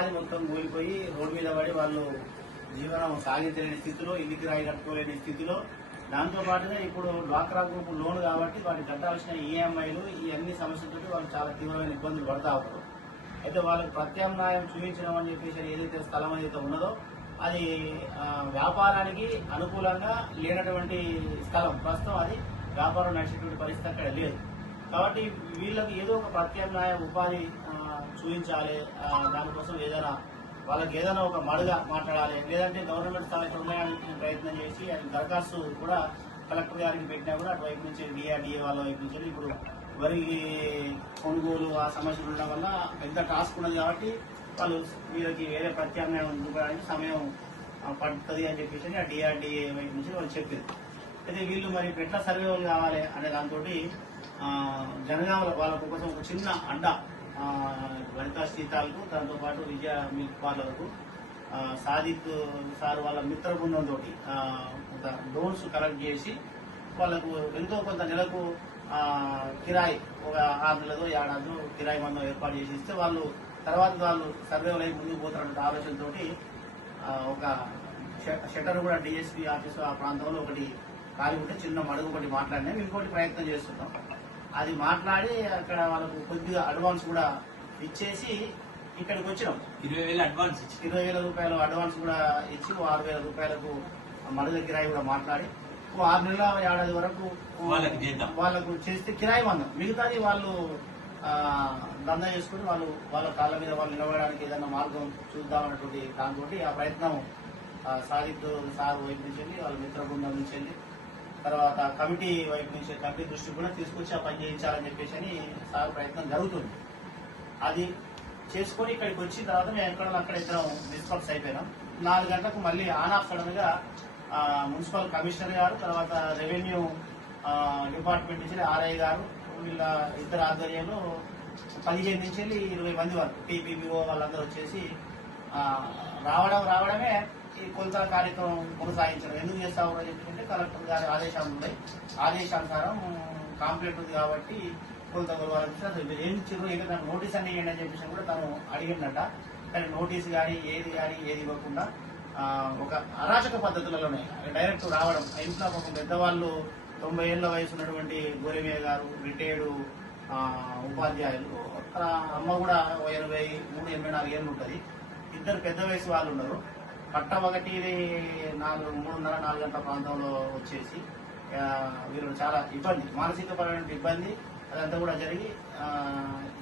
ఉపాధి మొత్తం కూలిపోయి రోడ్డు మీద పడి వాళ్ళు జీవనం సాగించలేని స్థితిలో, ఇల్లు కిరాయి కట్టుకోలేని స్థితిలో, దాంతో పాటుగా ఇప్పుడు డ్వాక్రా గ్రూప్ లోన్ కాబట్టి వాటికి కట్టాల్సిన ఈఎంఐలు ఈ అన్ని సమస్యలతో వాళ్ళు చాలా తీవ్రమైన ఇబ్బందులు పడతా ఉంటారు. అయితే వాళ్ళకి ప్రత్యామ్నాయం చూపించడం అని చెప్పేసి ఏదైతే స్థలం ఏదైతే ఉన్నదో అది వ్యాపారానికి అనుకూలంగా లేనటువంటి స్థలం. ప్రస్తుతం అది వ్యాపారం నడిచేటువంటి పరిస్థితి అక్కడ లేదు. కాబట్టి వీళ్ళకి ఏదో ఒక ప్రత్యామ్నాయ ఉపాధి చూపించాలి. దానికోసం వాళ్ళకి ఏదైనా ఒక మడుగా మాట్లాడాలి. లేదంటే గవర్నమెంట్ స్థాయికి ఉన్నాయని ప్రయత్నం చేసి అది దరఖాస్తు కూడా కలెక్టర్ గారికి పెట్టినా కూడా అటువైపు నుంచి డిఆర్డిఏ వాళ్ళ వైపు నుంచి ఇప్పుడు వరి కొనుగోలు ఆ సమస్యలు ఉండడం వల్ల పెద్ద టాస్క్ ఉన్నది. కాబట్టి వాళ్ళు వీళ్ళకి వేరే ప్రత్యామ్నాయం చూపడానికి సమయం పడుతుంది అని చెప్పేసి ఆ డిఆర్డిఏ వైపు నుంచి వాళ్ళు చెప్పింది. అయితే వీళ్ళు మరి ఎట్లా సర్వేలు కావాలి అనే దాంతో జనగామల వాళ్ళకు కోసం ఒక చిన్న అడ్డా వనితా శీతాలకు, దాంతోపాటు విజయ మిల్క్ పార్లర్కు సాదిక్ సార్ వాళ్ళ మిత్ర బృందంతో ఒక డ్రోన్స్ కలెక్ట్ చేసి వాళ్ళకు ఎంతో కొంత నెలకు కిరాయి ఒక 6 నెలదో 7 నెలదో కిరాయి మందం ఏర్పాటు చేసి ఇస్తే వాళ్ళు తర్వాత వాళ్ళు సర్వే వైపు ముందుకు పోతారన్న ఆలోచనతో ఒక షట్టర్ కూడా డిఎస్పీ ఆఫీసు ఆ ప్రాంతంలో ఒకటి ఖాళీ ఉంటే చిన్న మడుగు ఒకటి మాట్లాడినా ఇంకోటి ప్రయత్నం చేస్తున్నాం. అది మాట్లాడి అక్కడ వాళ్ళకు కొద్దిగా అడ్వాన్స్ కూడా ఇచ్చేసి ఇక్కడికి వచ్చినాం. 20,000 రూపాయలు అడ్వాన్స్ కూడా ఇచ్చి 6,000 రూపాయలకు మడుగ కిరాయి కూడా మాట్లాడి 6 నెలల ఏడాది వరకు వాళ్ళకు చేస్తే కిరాయి మందం, మిగతాది వాళ్ళు దందా చేసుకుని వాళ్ళ కాళ్ళ మీద వాళ్ళు నిలబడడానికి ఏదైనా మార్గం చూద్దామన్నటువంటి దాంతో ఆ ప్రయత్నం సాదిక్ సార్ వైపు నుంచి వెళ్ళి వాళ్ళ మిత్ర బృందం నుంచి వెళ్ళి తర్వాత కమిటీ వైపు నుంచి కమిటీ దృష్టి కూడా తీసుకొచ్చి ఆ పని చేయించాలని చెప్పేసి అని సార్ ప్రయత్నం జరుగుతుంది. అది చేసుకొని ఇక్కడికి వచ్చిన తర్వాత మేము అక్కడ ఇద్దరం డిస్కస్ అయిపోయినాం. 4 గంటలకు మళ్ళీ ఆన్ ఆఫ్ సడన్ గా మున్సిపల్ కమిషనర్ గారు, తర్వాత రెవెన్యూ డిపార్ట్మెంట్ నుంచి ఆర్ఐ గారు వీళ్ళ ఇద్దరు ఆధ్వర్యంలో 15 నుంచి వెళ్ళి 20 మంది వరకు టీపీబీఓ వాళ్ళందరూ వచ్చేసి రావడమే ఈ కొలతల కార్యక్రమం కొనసాగించడం. ఎందుకు చేస్తావు అని చెప్పి కలెక్టర్ గారి ఆదేశాలు ఉన్నాయి. ఆదేశానుసారం కాంప్లైంట్ ఉంది కాబట్టి కొలత కొలవాలని అసలు ఏం ఇచ్చారు, ఏదైనా నోటీస్ అని ఇవ్వండి అని చెప్పేసి కూడా తను అడిగిందట. కానీ నోటీస్ కానీ ఏది ఇవ్వకుండా ఒక అరాచక పద్ధతులలోనే డైరెక్ట్ రావడం. ఇంట్లో ఒక పెద్దవాళ్ళు 90 ఏళ్ల వయసు ఉన్నటువంటి గోరెమయ్య గారు రిటైర్డ్ ఉపాధ్యాయులు, అమ్మ కూడా 83-84 ఏళ్ళు ఉంటుంది. ఇద్దరు పెద్ద వయసు వాళ్ళు ఉన్నారు. పట్ట ఒకటి 3:30-4 గంటల ప్రాంతంలో వచ్చేసి వీళ్ళు చాలా ఇబ్బంది, మానసికపరమైన ఇబ్బంది అదంతా కూడా జరిగి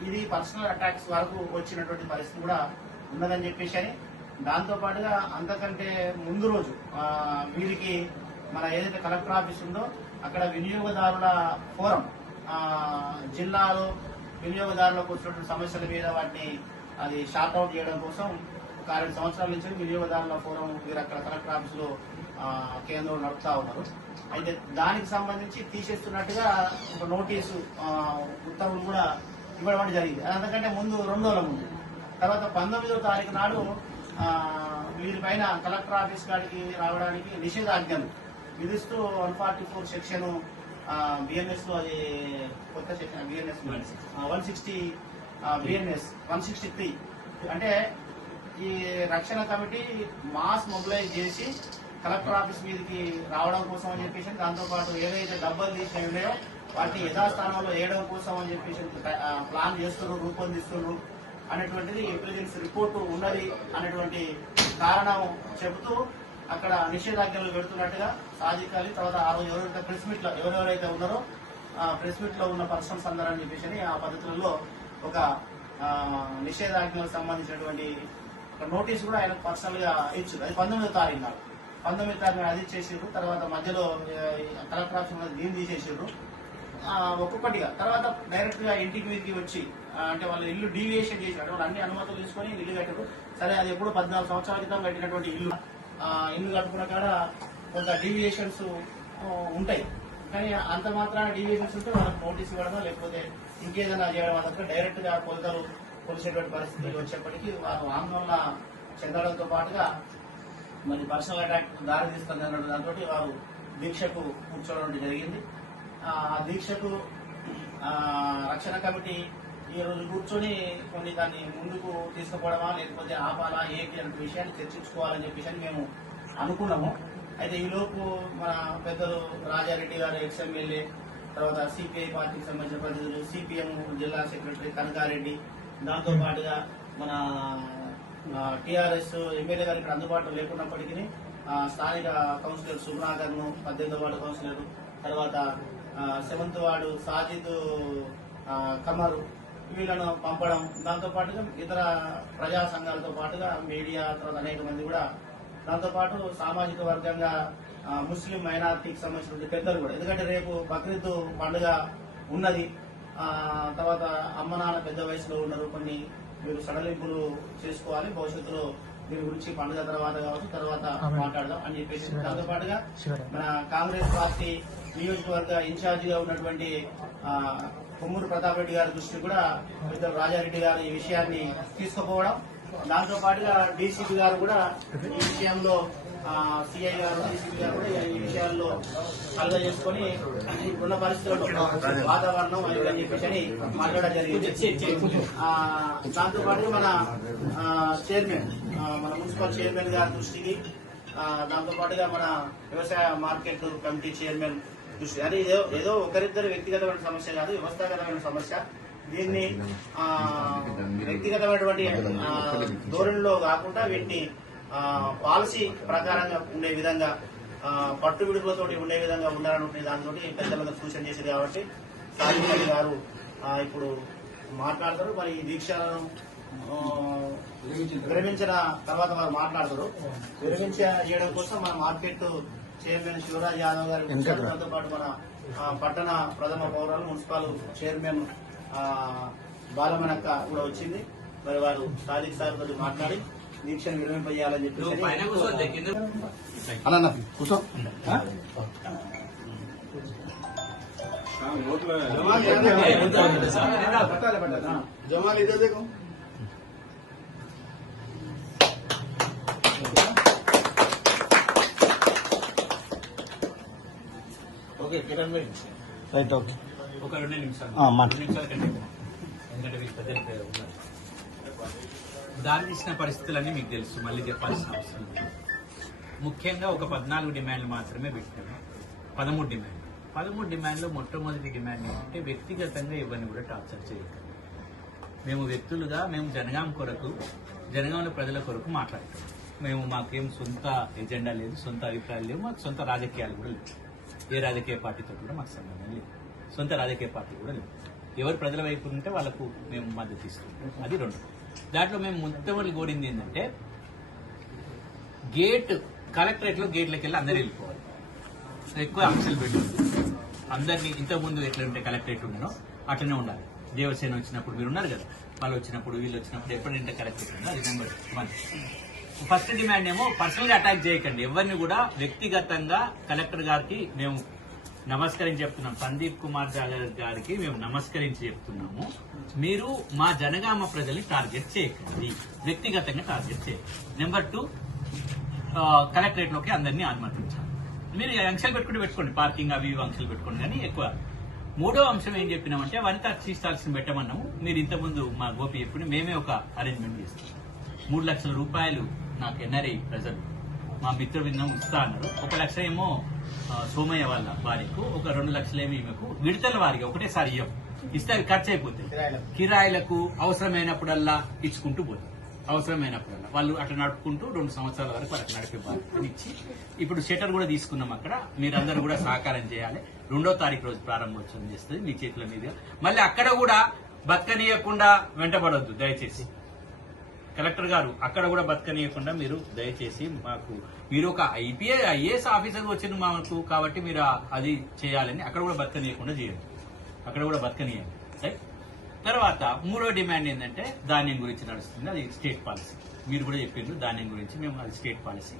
ఇది పర్సనల్ అటాక్స్ వరకు వచ్చినటువంటి పరిస్థితి కూడా ఉన్నదని చెప్పేసి అని, దాంతో పాటుగా అంతకంటే ముందు రోజు వీరికి మన ఏదైతే కలెక్టర్ ఆఫీస్ ఉందో అక్కడ వినియోగదారుల ఫోరం, జిల్లాలో వినియోగదారులకు వచ్చినటువంటి సమస్యల మీద వాటిని అది షార్ట్అవుట్ చేయడం కోసం 6 సంవత్సరాల నుంచి వినియోగదారుల ఫోరం వీరు అక్కడ కలెక్టర్ ఆఫీసులో కేంద్రంలో నడుపుతా ఉన్నారు. అయితే దానికి సంబంధించి తీసేస్తున్నట్టుగా ఒక నోటీసు ఉత్తర్వులు కూడా ఇవ్వడం జరిగింది. అంతకంటే ముందు 2 రోజుల ముందు. తర్వాత 19వ తారీఖు నాడు వీరిపైన కలెక్టర్ ఆఫీస్ కాడికి రావడానికి నిషేధాజ్ఞలు విధిస్తూ 144 సెక్షన్ బిఎన్ఎస్ లో, అది కొత్త సెక్షన్ బిఎన్ఎస్ 160 బిఎన్ఎస్ 163 అంటే ఈ రక్షణ కమిటీ మాస్ మొబిలైజ్ చేసి కలెక్టర్ ఆఫీస్ మీదకి రావడం కోసం అని చెప్పేసి, దాంతోపాటు ఏదైతే డబ్బులు తీసి ఉన్నాయో వాటిని యథాస్థానంలో వేయడం కోసం అని చెప్పేసి ప్లాన్ చేస్తున్నారు, రూపొందిస్తున్నారు అనేటువంటిది ఇంటెలిజెన్స్ రిపోర్టు ఉన్నది అనేటువంటి కారణం చెబుతూ అక్కడ నిషేధాజ్ఞలు పెడుతున్నట్టుగా సాధికాలి. తర్వాత ఎవరైతే ఎవరెవరైతే ఉన్నారో ప్రెస్ మీట్ లో ఉన్న పర్సన్స్ అందరని చెప్పేసి ఆ పద్ధతులలో ఒక నిషేధాజ్ఞలకు సంబంధించినటువంటి నోటీస్ కూడా ఆయన పర్సనల్ గా ఇచ్చారు. అది 19వ తారీఖు నాడు. 19వ తారీఖు అది చేసారు. తర్వాత మధ్యలో కలెక్టర్ ఆఫీస్ దీన్ని తీసేసారు ఒక్కొక్కటిగా. తర్వాత డైరెక్ట్ గా ఇంటికి మీదకి వచ్చి అంటే వాళ్ళు ఇల్లు డీవియేషన్ చేశారు. వాళ్ళు అన్ని అనుమతులు తీసుకొని ఇల్లు కట్టారు. సరే, అది ఎప్పుడు 14 సంవత్సరాల క్రితం కట్టినటువంటి ఇల్లు కట్టుకున్న కాడ కొంత డీవియేషన్స్ ఉంటాయి. కానీ అంత మాత్రాన డీవియేషన్స్ ఉంటే వాళ్ళకి నోటీస్ ఇవ్వడమో లేకపోతే ఇంకేదైనా చేయడం అదంతా డైరెక్ట్ గా కొలతలు కొలిసేటువంటి పరిస్థితి వచ్చేప్పటికీ వారు ఆందోళన చెందడంతో పాటుగా మరి పర్సనల్ అటాక్ దారితీస్తుంది అన్న దాంతో వారు దీక్షకు కూర్చోవడం జరిగింది. ఆ దీక్షకు రక్షణ కమిటీ ఈ రోజు కూర్చొని కొన్ని దాన్ని ముందుకు తీసుకుపోవడమా లేకపోతే ఆపాలా ఏంటి అనే విషయాన్ని చర్చించుకోవాలని చెప్పేసి మేము అనుకున్నాము. అయితే ఈలోపు మన పెద్దలు రాజారెడ్డి గారు ఎక్స్ఎమ్మెల్యే, తర్వాత సిపిఐ పార్టీకి సంబంధించిన ప్రతినిధులు, సిపిఎం జిల్లా సెక్రటరీ కనకారెడ్డి, దాంతో పాటుగా మన టీఆర్ఎస్ ఎమ్మెల్యే గారు ఇక్కడ అందుబాటులో లేకున్నప్పటికీ స్థానిక కౌన్సిలర్ సుబ్నాగర్ ను, 18వ వార్డు కౌన్సిలర్, తర్వాత 7th వార్డు సాజిద్ కమరు, వీళ్ళను పంపడం, దాంతో పాటుగా ఇతర ప్రజా సంఘాలతో పాటుగా మీడియా, తర్వాత అనేక మంది కూడా, దాంతో పాటు సామాజిక వర్గంగా ముస్లిం మైనారిటీకి సంబంధించిన పెద్దలు కూడా, ఎందుకంటే రేపు బక్రీద్ పండుగ ఉన్నది. తర్వాత అమ్మ నాన్న పెద్ద వయసులో ఉన్నారు, కొన్ని మీరు సడలింపులు చేసుకోవాలి, భవిష్యత్తులో దీని గురించి పండుగ తర్వాత కావచ్చు తర్వాత మాట్లాడదాం అని చెప్పేసి, దాంతో పాటుగా మన కాంగ్రెస్ పార్టీ నియోజకవర్గ ఇన్ఛార్జ్ గా ఉన్నటువంటి కొమ్మూరు ప్రతాప్ రెడ్డి గారి దృష్టి కూడా పెద్దలు రాజారెడ్డి గారు ఈ విషయాన్ని తీసుకుపోవడం, దాంతో పాటుగా డీసీపీ గారు కూడా ఈ విషయంలో, సిఐ గారు డీసీపీ గారు కూడా ఈ విషయాల్లో కలుగ చేసుకుని ఉన్న పరిస్థితుల్లో వాతావరణం అని చెప్పేసి మాట్లాడడం జరిగింది. దాంతో పాటుగా మన చైర్మన్, మన మున్సిపల్ చైర్మన్ గారి దృష్టికి, దాంతో పాటుగా మన వ్యవసాయ మార్కెట్ కమిటీ చైర్మన్ దృష్టి, అది ఏదో ఒకరిద్దరు వ్యక్తిగతమైన సమస్య కాదు, వ్యవస్థాగతమైన సమస్య. దీన్ని వ్యక్తిగతమైనటువంటి ధోరణిలో కాకుండా వీటిని పాలసీ ప్రకారంగా ఉండే విధంగా, పట్టు విడుపులతో ఉండే విధంగా ఉండాలనుకునే దాంతో పెద్దలందరూ సూచన చేసింది. కాబట్టి సాధికారి గారు ఇప్పుడు మాట్లాడతారు. మరి ఈ దీక్షలను విరమించిన తర్వాత వారు మాట్లాడతారు. విరమించడం కోసం మన మార్కెట్ చైర్మన్ శివరాజ్ యాదవ్ గారి, దాంతో పాటు మన పట్టణ ప్రథమ పౌరాలు మున్సిపల్ చైర్మన్ బాలమనక్క కూడా వచ్చింది. మరి వారు సాదిక్ సార్ తోటి మాట్లాడి దీక్షను విరమింపజేయాలని చెప్పి అలా కూర్చో. జమాల్ ఇదే దేకో. ఓకే కిరణ్ భాయ్, రైట్, ఓకే, ఒక 2 నిమిషాలు కంటే ఎందుకంటే దారి తీసిన పరిస్థితులన్నీ మీకు తెలుసు, మళ్ళీ చెప్పాల్సిన అవసరం లేదు. ముఖ్యంగా ఒక 14 డిమాండ్లు మాత్రమే పెట్టాము. 13 డిమాండ్లో మొట్టమొదటి డిమాండ్ ఏంటంటే వ్యక్తిగతంగా ఎవరిని కూడా టార్చర్ చేయకండి. మేము వ్యక్తులుగా, మేము జనగాం కొరకు, జనగాంలో ప్రజల కొరకు మాట్లాడతాం. మాకేం సొంత ఎజెండా లేదు, సొంత అభిప్రాయాలు లేవు, మాకు సొంత రాజకీయాలు కూడా లేవు. ఏ రాజకీయ పార్టీతో కూడా మాకు సంబంధం లేదు, సొంత రాజకీయ పార్టీ కూడా లేదు. ఎవరు ప్రజల వైపు ఉంటే వాళ్ళకు మేము మద్దతు ఇస్తున్నాం. అది 2. దాంట్లో మేము మొట్టమొదటి కోరింది ఏంటంటే కలెక్టరేట్ లో గేట్లకి వెళ్ళి అందరూ వెళ్ళిపోవాలి. ఎక్కువ ఆంక్షలు పెట్టింది అందరినీ. ఇంతకుముందు ఎట్లంటే కలెక్టరేట్ ఉండనో అట్లనే ఉండాలి. దేవసేన వచ్చినప్పుడు మీరు ఉన్నారు కదా, వాళ్ళు వచ్చినప్పుడు వీళ్ళు వచ్చినప్పుడు ఎప్పుడంటే కలెక్టరేట్ ఉందో అది నెంబర్ 1. ఫస్ట్ డిమాండ్ ఏమో పర్సనల్ గా అటాక్ చేయకండి ఎవరిని కూడా. వ్యక్తిగతంగా కలెక్టర్ గారికి మేము నమస్కరించి చెప్తున్నాం, సందీప్ కుమార్ జాగర్ గారికి మేము నమస్కరించి చెప్తున్నాము, మీరు మా జనగామ ప్రజల్ని టార్గెట్ చేయకండి, వ్యక్తిగతంగా టార్గెట్ చేయండి. నెంబర్ 2, కలెక్టరేట్ లోకి అందరినీ అనుమతించాలి. మీరు అంశాలు పెట్టుకోండి, పార్కింగ్ అవి అంశాలు పెట్టుకోండి, కానీ ఎక్కువ. 3వ అంశం ఏం చెప్పినామంటే వనితా స్టాల్స్ పెట్టమన్నాము. మీరు ఇంతకుముందు మా గోపి ఎప్పుడు మేమే ఒక అరేంజ్మెంట్ చేస్తాం. 3 లక్షల రూపాయలు నాకు ఎన్ఆర్ఐ ప్రజలు మా మిత్ర బృందం ఇస్తా అన్నారు. 1 లక్ష ఏమో సోమయ్య వాళ్ళ భార్యకు, ఒక 2 లక్షలు ఏమో ఈమెకు, విడతల వారిగా ఒకటేసారి ఇస్తే అవి ఖర్చు అయిపోతాయి. కిరాయిలకు అవసరమైనప్పుడల్లా ఇచ్చుకుంటూ పోతాయి. అవసరమైనప్పుడల్లా వాళ్ళు అట్లా నడుపుకుంటూ 2 సంవత్సరాల వరకు అట్లా నడిపే బాధ్యత ఇచ్చి, ఇప్పుడు షటర్ కూడా తీసుకున్నాం. అక్కడ మీరందరూ కూడా సహకారం చేయాలి. 2వ తారీఖు రోజు ప్రారంభోత్సవం చేస్తుంది మీ చేతుల మీద. మళ్ళీ అక్కడ కూడా బతకనీయకుండా వెంటబడొద్దు దయచేసి. కలెక్టర్ గారు అక్కడ కూడా బతకనీయకుండా మీరు దయచేసి మీరు ఒక ఐఏఎస్ ఆఫీసర్ వచ్చిన మాకు కాబట్టి మీరు అది చేయాలని అక్కడ కూడా బతకనీయకుండా చేయండి. అక్కడ కూడా బతకనీయండి. రైట్. తర్వాత 3వ డిమాండ్ ఏంటంటే ధాన్యం గురించి నడుస్తుంది. అది స్టేట్ పాలసీ. మీరు కూడా చెప్పిండ్రు ధాన్యం గురించి, మేము అది స్టేట్ పాలసీ,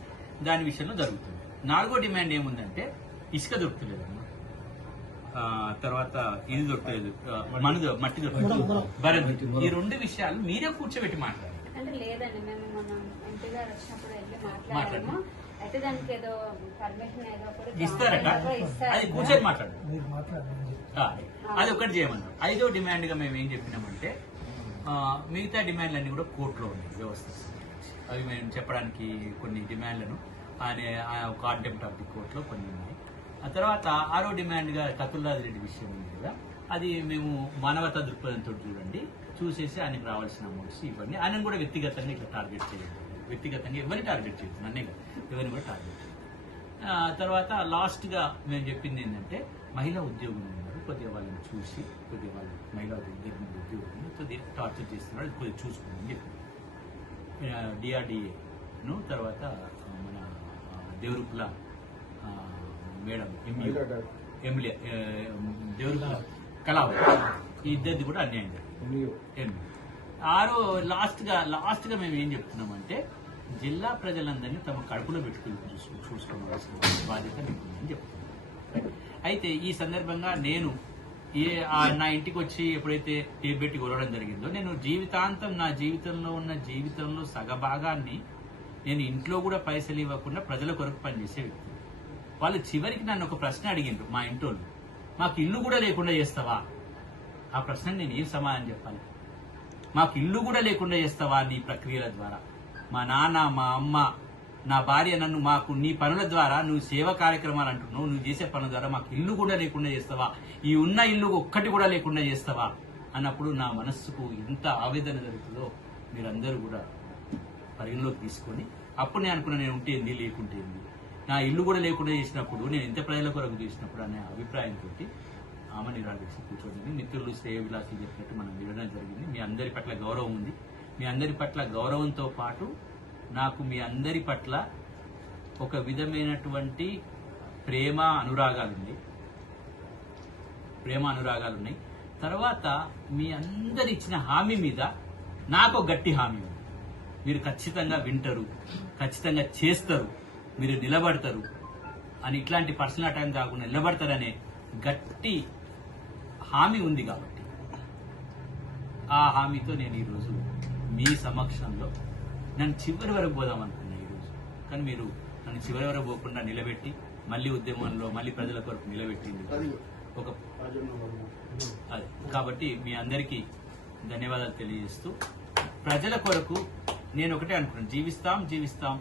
దాని విషయంలో జరుగుతుంది. 4వ డిమాండ్ ఏముందంటే ఇసుక దొరుకుతలేదమ్మా, తర్వాత ఇది దొరకలేదు, మట్టి దొరకలేదు, బరం. ఈ 2 విషయాలు మీరే కూర్చోబెట్టి మాట్లాడాలి. అంటే లేదండి, మేము మన ఎంపీ గారు వచ్చినప్పుడు వెళ్ళి మాట్లాడాము. అయితే దానికి ఏదో పర్మిషన్ ఏదో ఇస్తారట, అది కూర్చొని మాట్లాడు. అది ఒకటి చేయమన్నారు. 5వ డిమాండ్గా మేము ఏం చెప్పినామంటే మిగతా డిమాండ్లన్నీ కూడా కోర్టులో ఉన్నాయి వ్యవస్థ. అవి మేము చెప్పడానికి కొన్ని డిమాండ్లను కాంటెంప్ట్ ఆఫ్ ది కోర్టులో కొన్ని ఉన్నాయి. ఆ తర్వాత 6వ డిమాండ్గా కతుల్లాది రెడ్డి విషయం ఉంది కదా, అది మేము మానవతా దృక్పథంతో చూసేసి ఆయనకు రావాల్సిన అమౌంట్స్ ఇవన్నీ ఆయన కూడా వ్యక్తిగతంగా ఇట్లా టార్గెట్ చేయాలి. వ్యక్తిగతంగా ఎవరిని టార్గెట్ చేయదు, నన్నే ఎవరిని కూడా టార్గెట్ చేయదు. తర్వాత లాస్ట్గా మేము చెప్పింది ఏంటంటే మహిళా ఉద్యోగులు ఉన్నారు, కొద్దిగా వాళ్ళని చూసి కొద్దిగా వాళ్ళు మహిళా ఉద్యోగులను కొద్దిగా టార్చర్ చేస్తున్నారు, కొద్దిగా చూసుకోమని చెప్పి డిఆర్డిఏను తర్వాత మన దేవరుపుల మేడం ఎమ్మెల్యే దేవరుపుల కళావతి ఈ ఇద్దరిది కూడా అన్యాయం జరిగింది. లాస్ట్గా మేము ఏం చెప్తున్నామంటే జిల్లా ప్రజలందరినీ తమ కడుపులో పెట్టుకుని చూసుకోవాల్సిన బాధ్యత మీకుందని చెప్తున్నాను. అయితే ఈ సందర్భంగా నేను నా ఇంటికి వచ్చి ఎప్పుడైతే టేప్ పెట్టి కొరవడం జరిగిందో నేను జీవితాంతం నా జీవితంలో సగభాగాన్ని నేను ఇంట్లో కూడా పైసలు ఇవ్వకుండా ప్రజల కొరకు పనిచేసే వ్యక్తి. వాళ్ళు చివరికి నన్ను ఒక ప్రశ్న అడిగిండ్రు, మా ఇంటోళ్ళు, మాకు ఇల్లు కూడా లేకుండా చేస్తావా? ఆ ప్రశ్నకు నేను ఏం సమాధానం చెప్పాలి? మాకు ఇల్లు కూడా లేకుండా చేస్తావా నీ ప్రక్రియల ద్వారా? మా నాన్న, మా అమ్మ, నా భార్య నన్ను నీ పనుల ద్వారా, నువ్వు సేవా కార్యక్రమాలు అంటున్నావు, నువ్వు చేసే పనుల ద్వారా మాకు ఇల్లు కూడా లేకుండా చేస్తావా? ఈ ఉన్న ఇల్లు ఒక్కటి కూడా లేకుండా చేస్తావా అన్నప్పుడు నా మనస్సుకు ఎంత ఆవేదన జరుగుతుందో మీరందరూ కూడా పరిగణలోకి తీసుకొని, అప్పుడు నేను అనుకున్నా నేను ఉంటే ఏంది లేకుంటే ఏంది, నా ఇల్లు కూడా లేకుండా చేసినప్పుడు నేను ఎంత ప్రజల కొరకు చేసినప్పుడు అనే అభిప్రాయంతో ఆమె నిరాదీక్ష కూర్చోండి. మిత్రులు శ్రేయ విలాసులు చెప్పినట్టు మనం వినడం జరిగింది. మీ అందరి పట్ల గౌరవం ఉంది. మీ అందరి పట్ల గౌరవంతో పాటు నాకు మీ అందరి పట్ల ఒక విధమైనటువంటి ప్రేమ అనురాగాలున్నాయి. తర్వాత మీ అందరు ఇచ్చిన హామీ మీద నాకు గట్టి హామీ ఉంది. మీరు ఖచ్చితంగా వింటారు, ఖచ్చితంగా చేస్తారు, మీరు నిలబడతారు అని, ఇట్లాంటి పర్సనల్ అటాక్ కాకుండా నిలబడతారనే గట్టి హామీ ఉంది. కాబట్టి ఆ హామీతో నేను ఈరోజు మీ సమక్షంలో నన్ను చివరి వరకు పోదాం అనుకున్నా ఈరోజు. కానీ మీరు నన్ను చివరి వరకు పోకుండా నిలబెట్టి మళ్ళీ ఉద్యమంలో మళ్ళీ ప్రజల కొరకు నిలబెట్టింది అది. కాబట్టి మీ అందరికీ ధన్యవాదాలు తెలియజేస్తూ, ప్రజల కొరకు నేను ఒకటే అనుకున్నాను, జీవిస్తాం,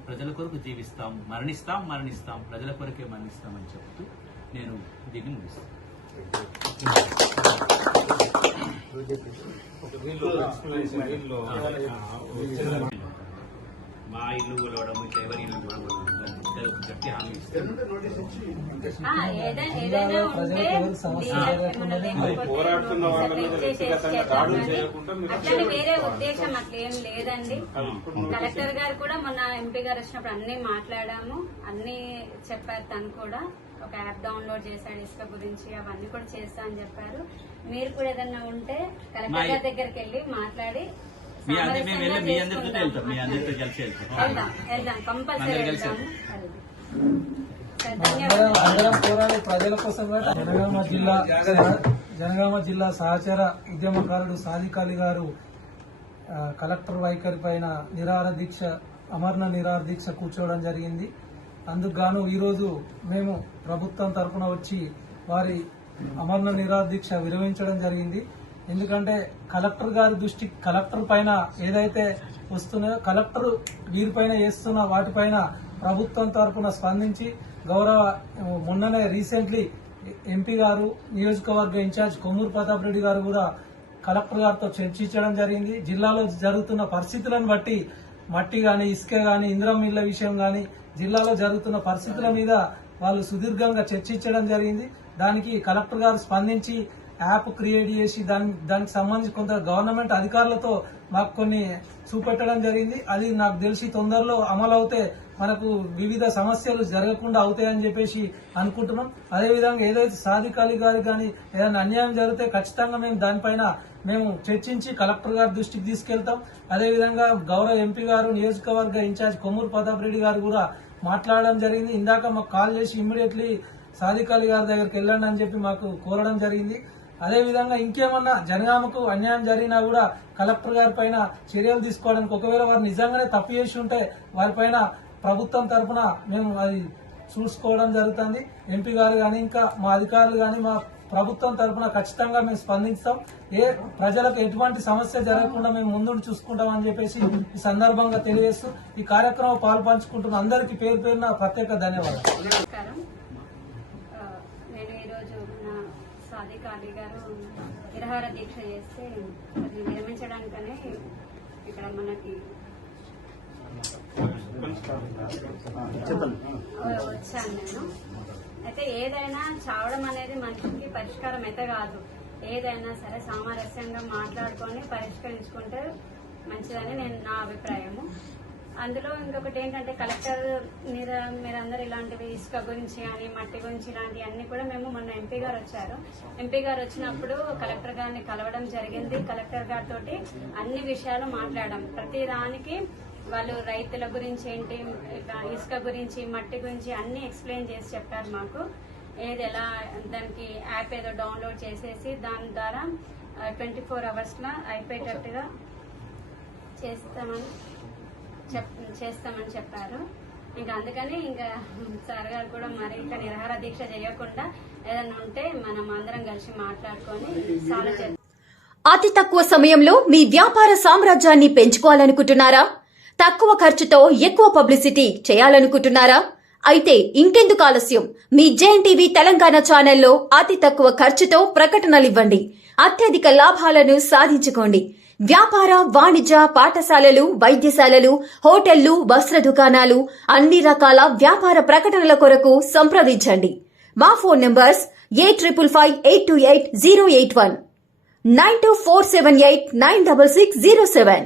ప్రజల కొరకు జీవిస్తాం, మరణిస్తాం, ప్రజల కొరకే మరణిస్తామని చెప్తూ నేను దీన్ని ముగిస్తాను. మా ఇల్లు కొలవడం, ఇట్లా ఎవరి ఇల్లు కొలవడం గట్టి హామీ ఇస్తాను. అట్లా వేరే ఉద్దేశం అట్లేం లేదండి. కలెక్టర్ గారు కూడా మొన్న ఎంపీ గారు వచ్చినప్పుడు అన్ని మాట్లాడాము, అన్ని చెప్పారు. తను కూడా ఒక యాప్ డౌన్లోడ్ చేశాడు ఇసుక గురించి, అవన్నీ కూడా చేస్తా అని చెప్పారు. మీరు కూడా ఏదన్నా ఉంటే కలెక్టర్ గారి దగ్గరికి వెళ్ళి మాట్లాడి వెళ్దాం, కంపల్సరీ వెళ్దాం. అందరం పోరాడి ప్రజల కోసం. జనగామ జిల్లా సహచర ఉద్యమకారుడు సాదిక్ అలీ గారు కలెక్టర్ వైఖరి పైన అమరణ నిరాహార దీక్ష కూర్చోవడం జరిగింది. అందుకు గాను ఈరోజు మేము ప్రభుత్వం తరఫున వచ్చి వారి అమరణ నిరాహార దీక్ష విరమించడం జరిగింది. ఎందుకంటే కలెక్టర్ గారి దృష్టి, కలెక్టర్ పైన ఏదైతే వస్తున్నాయో, కలెక్టర్ వీరిపైన చేస్తున్న వాటిపైన ప్రభుత్వం తరఫున స్పందించి మొన్ననే రీసెంట్లీ ఎంపీ గారు, నియోజకవర్గ ఇన్ఛార్జ్ కొమ్మూరు ప్రతాప్ రెడ్డి గారు కూడా కలెక్టర్ గారితో చర్చించడం జరిగింది. జిల్లాలో జరుగుతున్న పరిస్థితులను బట్టి మట్టి గాని, ఇసుక గాని, ఇంద్రం మిల్ల విషయం గాని, జిల్లాలో జరుగుతున్న పరిస్థితుల మీద వాళ్ళు సుదీర్ఘంగా చర్చించడం జరిగింది. దానికి కలెక్టర్ గారు స్పందించి యాప్ క్రియేట్ చేసి దానికి సంబంధించి కొంత గవర్నమెంట్ అధికారులతో మాకు కొన్ని చూపెట్టడం జరిగింది. అది నాకు తెలిసి తొందరలో అమలు అవుతే మనకు వివిధ సమస్యలు జరగకుండా అవుతాయని చెప్పేసి అనుకుంటున్నాం. అదేవిధంగా ఏదైతే సాదిక్ అలీ గారికి కానీ ఏదైనా అన్యాయం జరిగితే ఖచ్చితంగా మేము దానిపైన చర్చించి కలెక్టర్ గారి దృష్టికి తీసుకెళ్తాం. అదేవిధంగా గౌరవ ఎంపీ గారు, నియోజకవర్గ ఇన్ఛార్జ్ కొమ్మూరు ప్రతాప్ రెడ్డి గారు కూడా మాట్లాడడం జరిగింది. ఇందాక మాకు కాల్ చేసి ఇమ్మీడియట్లీ సాదిక్ అలీ గారి దగ్గరికి వెళ్ళండి అని చెప్పి మాకు కోరడం జరిగింది. అదేవిధంగా ఇంకేమన్నా జనగామకు అన్యాయం జరిగినా కూడా కలెక్టర్ గారి పైన చర్యలు తీసుకోవడానికి, ఒకవేళ వారు నిజంగానే తప్పు చేసి ఉంటే వారిపైన ప్రభుత్వం తరఫున మేము అది చూసుకోవడం జరుగుతుంది. ఎంపీ గారు కానీ, ఇంకా మా అధికారులు కానీ, మా ప్రభుత్వం తరఫున ఖచ్చితంగా మేము స్పందిస్తాం. ప్రజలకు ఎటువంటి సమస్య జరగకుండా మేము ముందు చూసుకుంటామని చెప్పేసి ఈ సందర్భంగా తెలియజేస్తూ ఈ కార్యక్రమం పాల్పంచుకుంటున్న అందరికీ పేరు పేరున ప్రత్యేక ధన్యవాదాలు. నమస్కారం. నేను ఈరోజు మన సాదిక్ అలీ గారు నిరాహార దీక్ష చేస్తే అది విరమించడానికనే ఇక్కడ మనకి వచ్చాను నేను. అయితే ఏదైనా చావడం అనేది మనిషికి పరిష్కారం అయితే కాదు. ఏదైనా సరే సామరస్యంగా మాట్లాడుకొని పరిష్కరించుకుంటే మంచిదని నా అభిప్రాయము. అందులో ఇంకొకటి ఏంటంటే కలెక్టర్ మీరందరూ ఇలాంటివి ఇసుక గురించి కానీ మట్టి గురించి ఇలాంటివి అన్ని కూడా మేము మొన్న ఎంపీ గారు వచ్చారు. ఎంపీ గారు వచ్చినప్పుడు కలెక్టర్ గారిని కలవడం జరిగింది. కలెక్టర్ గారితో అన్ని విషయాలు మాట్లాడాం. ప్రతి దానికి వాళ్ళు రైతుల గురించి ఏంటి, ఇసుక గురించి మట్టి గురించి అన్ని ఎక్స్ప్లెయిన్ చేసి చెప్పారు మాకు. ఏది ఎలా దానికి యాప్ ఏదో డౌన్లోడ్ చేసేసి దాని ద్వారా 24 hours లో అయిపోయేటట్టుగా చేస్తామని చెప్పారు. ఇంకా అందుకని ఇంకా సార్ గారు కూడా మరి ఇంకా నిరాహార దీక్ష చేయకుండా ఏదైనా ఉంటే మనం అందరం కలిసి మాట్లాడుకొని సాల్వ్ చేద్దాం. అతి తక్కువ సమయంలో మీ వ్యాపార సామ్రాజ్యాన్ని పెంచుకోవాలనుకుంటున్నారా? తక్కువ ఖర్చుతో ఎక్కువ పబ్లిసిటీ చేయాలనుకుంటున్నారా? అయితే ఇంకెందుకు ఆలస్యం? మీ జేఎన్టీవీ తెలంగాణ ఛానల్లో అతి తక్కువ ఖర్చుతో ప్రకటనలివ్వండి. అత్యధిక లాభాలను సాధించుకోండి. వ్యాపార, వాణిజ్య, పాఠశాలలు, వైద్యశాలలు, హోటళ్లు, వస్త్ర దుకాణాలు, అన్ని రకాల వ్యాపార ప్రకటనల కొరకు సంప్రదించండి. మా ఫోన్ నంబర్స్ 8558280881 9247896607.